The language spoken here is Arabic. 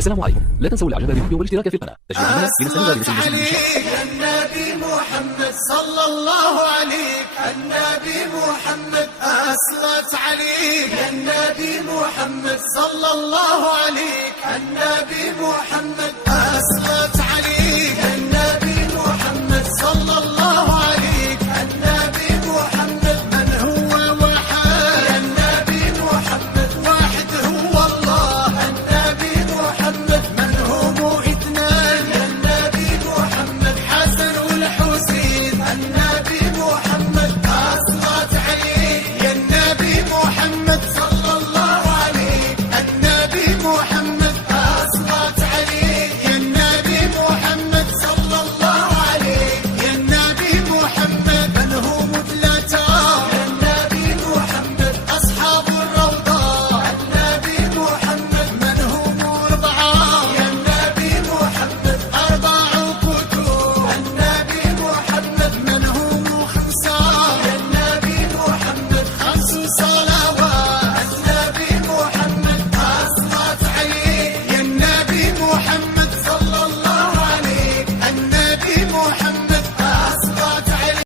السلام عليكم، لا تنسوا الاعجاب بالفيديو والاشتراك في القناة تشجيعا لنا لنستمر بنشر المزيد ان شاء الله. يا النبي محمد صلى الله عليك، النبي محمد أصلت عليك، يا النبي محمد صلى الله عليك، النبي محمد